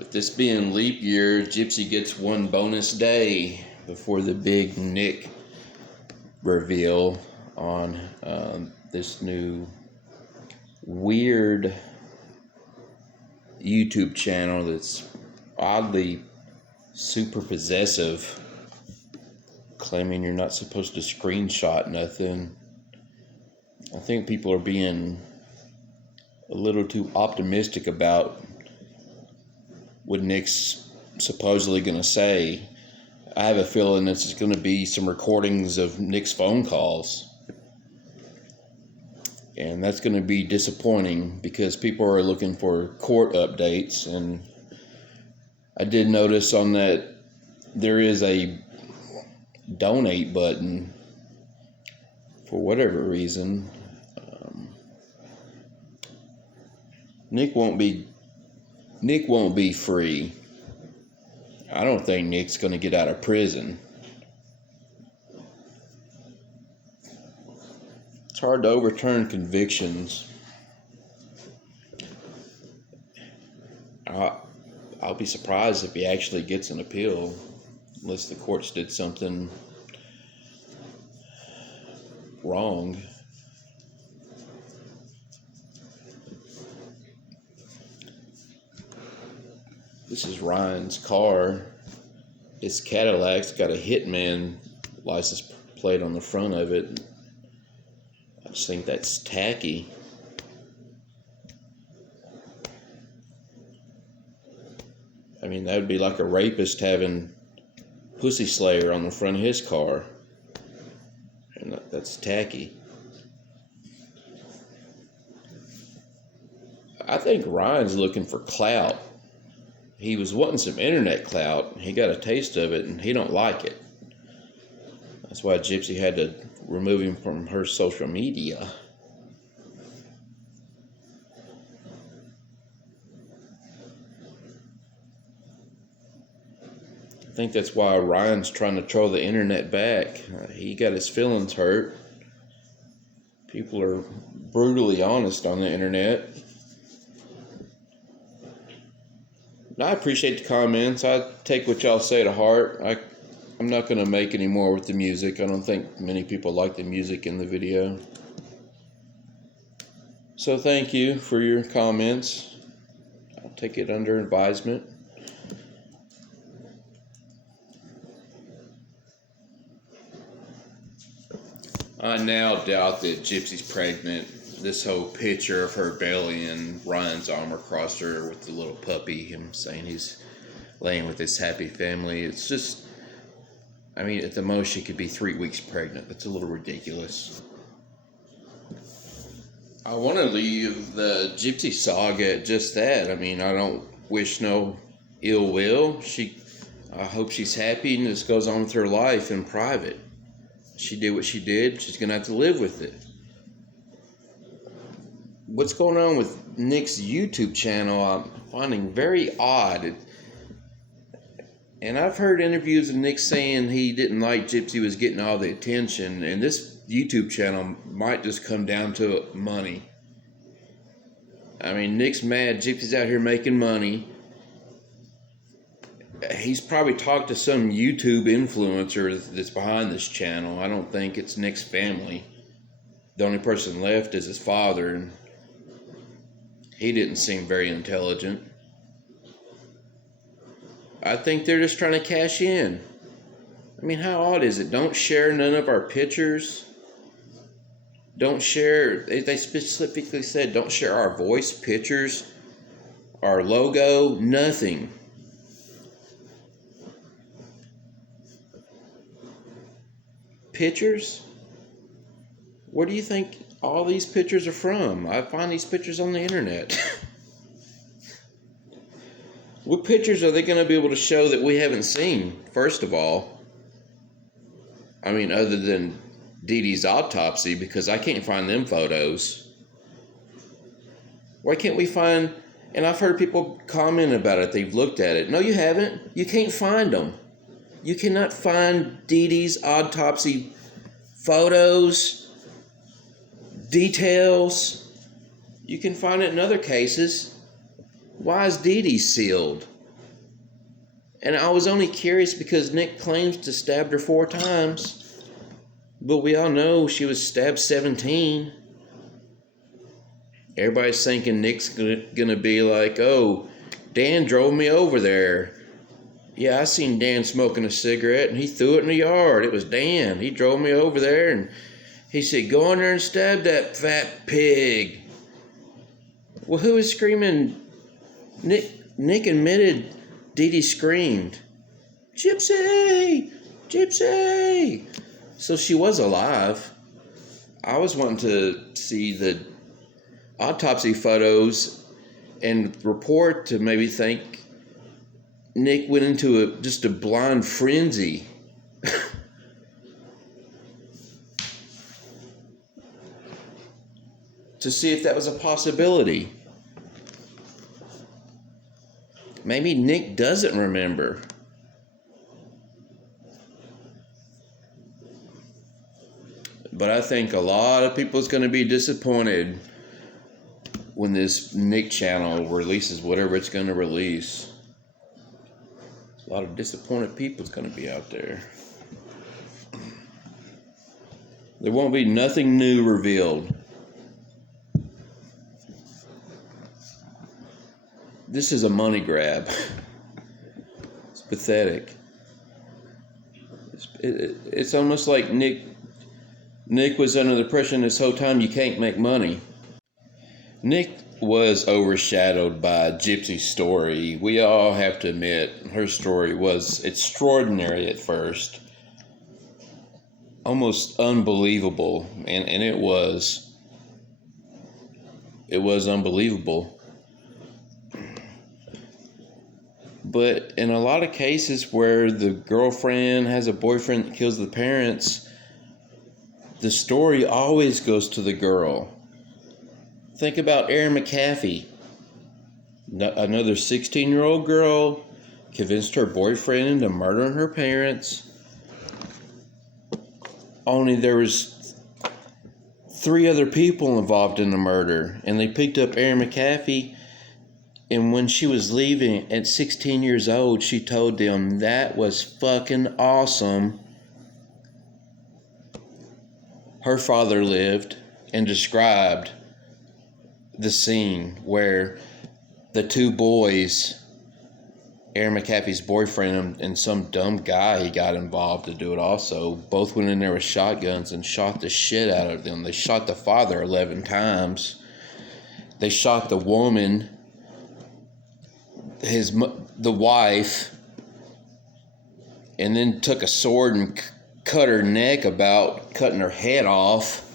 With this being leap year, Gypsy gets one bonus day before the big Nick reveal on this new weird YouTube channel that's oddly super possessive, claiming you're not supposed to screenshot nothing. I think people are being a little too optimistic about what Nick's supposedly going to say. I have a feeling this is going to be some recordings of Nick's phone calls. And that's going to be disappointing because people are looking for court updates. And I did notice on that there is a donate button for whatever reason. Nick won't be free. I don't think Nick's going to get out of prison. It's hard to overturn convictions. I'll be surprised if he actually gets an appeal, unless the courts did something wrong. This is Ryan's car. It's Cadillac's got a Hitman license plate on the front of it. I just think that's tacky. I mean, that would be like a rapist having Pussy Slayer on the front of his car. And that's tacky. I think Ryan's looking for clout. He was wanting some internet clout. He got a taste of it, and he don't like it. That's why Gypsy had to remove him from her social media. I think that's why Ryan's trying to troll the internet back. He got his feelings hurt. People are brutally honest on the internet. I appreciate the comments. I take what y'all say to heart. I'm not going to make any more with the music. I don't think many people like the music in the video. So thank you for your comments. I'll take it under advisement. I now doubt that Gypsy's pregnant. This whole picture of her belly and Ryan's arm across her with the little puppy, him saying he's laying with his happy family. It's just, I mean, at the most she could be 3 weeks pregnant. That's a little ridiculous. I want to leave the Gypsy saga at just that. I mean, I don't wish no ill will. I hope she's happy and just goes on with her life in private. She did what she did. She's going to have to live with it. What's going on with Nick's YouTube channel, I'm finding very odd. And I've heard interviews of Nick saying he didn't like Gypsy was getting all the attention. And this YouTube channel might just come down to money. I mean, Nick's mad. Gypsy's out here making money. He's probably talked to some YouTube influencer that's behind this channel. I don't think it's Nick's family. The only person left is his father, and he didn't seem very intelligent. I think they're just trying to cash in. I mean, how odd is it? Don't share none of our pictures. Don't share, they specifically said, don't share our voice, pictures, our logo, nothing. Pictures? Where do you think all these pictures are from? I find these pictures on the internet. What pictures are they going to be able to show that we haven't seen, first of all? I mean, other than Dee Dee's autopsy, because I can't find them photos. Why can't we find, and I've heard people comment about it, they've looked at it. No, you haven't. You can't find them. You cannot find Dee Dee's autopsy photos, details. You can find it in other cases. Why is Dee Dee sealed? And I was only curious because Nick claims to stabbed her 4 times. But we all know she was stabbed 17. Everybody's thinking Nick's gonna be like, oh, Dan drove me over there. Yeah, I seen Dan smoking a cigarette and he threw it in the yard. It was Dan. He drove me over there and he said, go in there and stab that fat pig. Well, who was screaming? Nick admitted Dee Dee screamed, Gypsy! Gypsy! So she was alive. I was wanting to see the autopsy photos and report to maybe think Nick went into just a blind frenzy. To see if that was a possibility. Maybe Nick doesn't remember. But I think a lot of people's going to be disappointed when this Nick channel releases whatever it's going to release. A lot of disappointed people's going to be out there. There won't be nothing new revealed. This is a money grab. It's pathetic. It's almost like Nick was under the impression this whole time you can't make money. Nick was overshadowed by Gypsy's story. We all have to admit her story was extraordinary at first. Almost unbelievable. And it was. It was unbelievable. But in a lot of cases where the girlfriend has a boyfriend that kills the parents, the story always goes to the girl. Think about Erin McCaffey. Another 16-year-old girl convinced her boyfriend into murdering her parents. Only there was 3 other people involved in the murder, and they picked up Erin McCaffey. And when she was leaving at 16 years old, she told them that was fucking awesome. Her father lived and described the scene where the 2 boys, Erin McCaffey's boyfriend and some dumb guy he got involved to do it also, both went in there with shotguns and shot the shit out of them. They shot the father 11 times. They shot the woman, the wife, and then took a sword and cut her neck, about cutting her head off.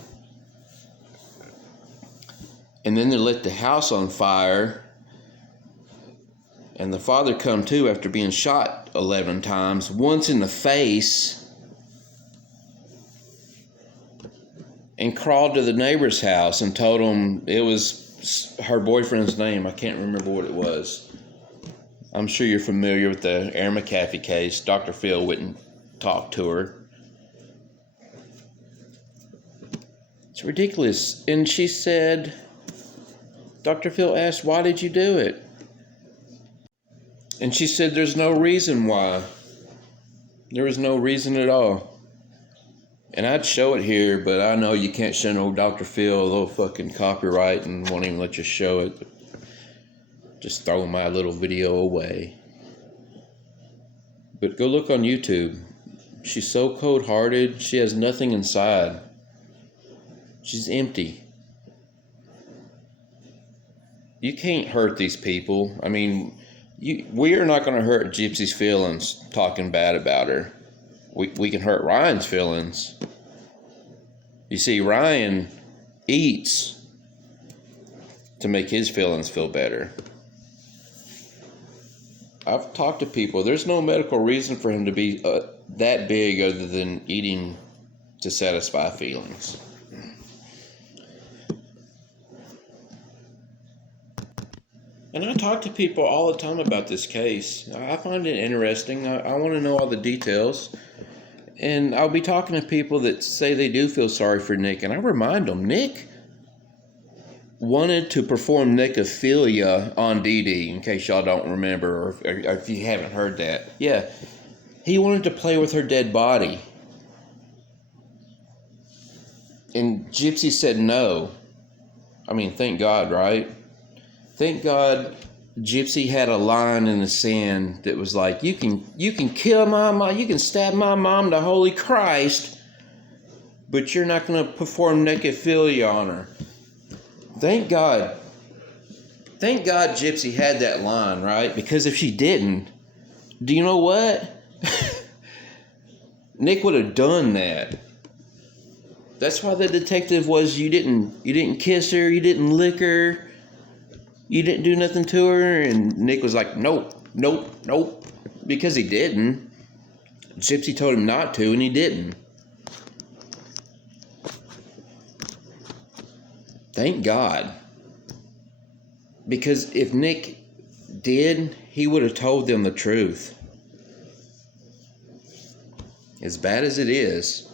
And then they lit the house on fire, and the father come to after being shot 11 times, once in the face, and crawled to the neighbor's house and told him it was her boyfriend's name. I can't remember what it was. I'm sure you're familiar with the Erin McCaffey case. Dr. Phil went and talked to her. It's ridiculous. And she said, Dr. Phil asked, why did you do it? And she said, there's no reason why. There was no reason at all. And I'd show it here, but I know you can't show no Dr. Phil. They'll fucking copyright and won't even let you show it. Just throw my little video away. But go look on YouTube. She's so cold-hearted. She has nothing inside. She's empty. You can't hurt these people. I mean, we are not going to hurt Gypsy's feelings talking bad about her. We can hurt Ryan's feelings. You see, Ryan eats to make his feelings feel better. I've talked to people. There's no medical reason for him to be that big other than eating to satisfy feelings. And I talk to people all the time about this case. I find it interesting. I want to know all the details. And I'll be talking to people that say they do feel sorry for Nick. And I remind them, Nick wanted to perform necrophilia on Dee Dee, in case y'all don't remember, or if you haven't heard that. Yeah, he wanted to play with her dead body. And Gypsy said no. I mean, thank God, right? Thank God Gypsy had a line in the sand that was like, you can kill my mom, you can stab my mom to holy Christ, but you're not going to perform necrophilia on her. Thank God Gypsy had that line, right? Because if she didn't, do you know what? Nick would have done that. That's why the detective was, you didn't kiss her, you didn't lick her, you didn't do nothing to her, and Nick was like, nope, because he didn't. Gypsy told him not to, and he didn't. Thank God. Because if Nick did, he would have told them the truth. As bad as it is.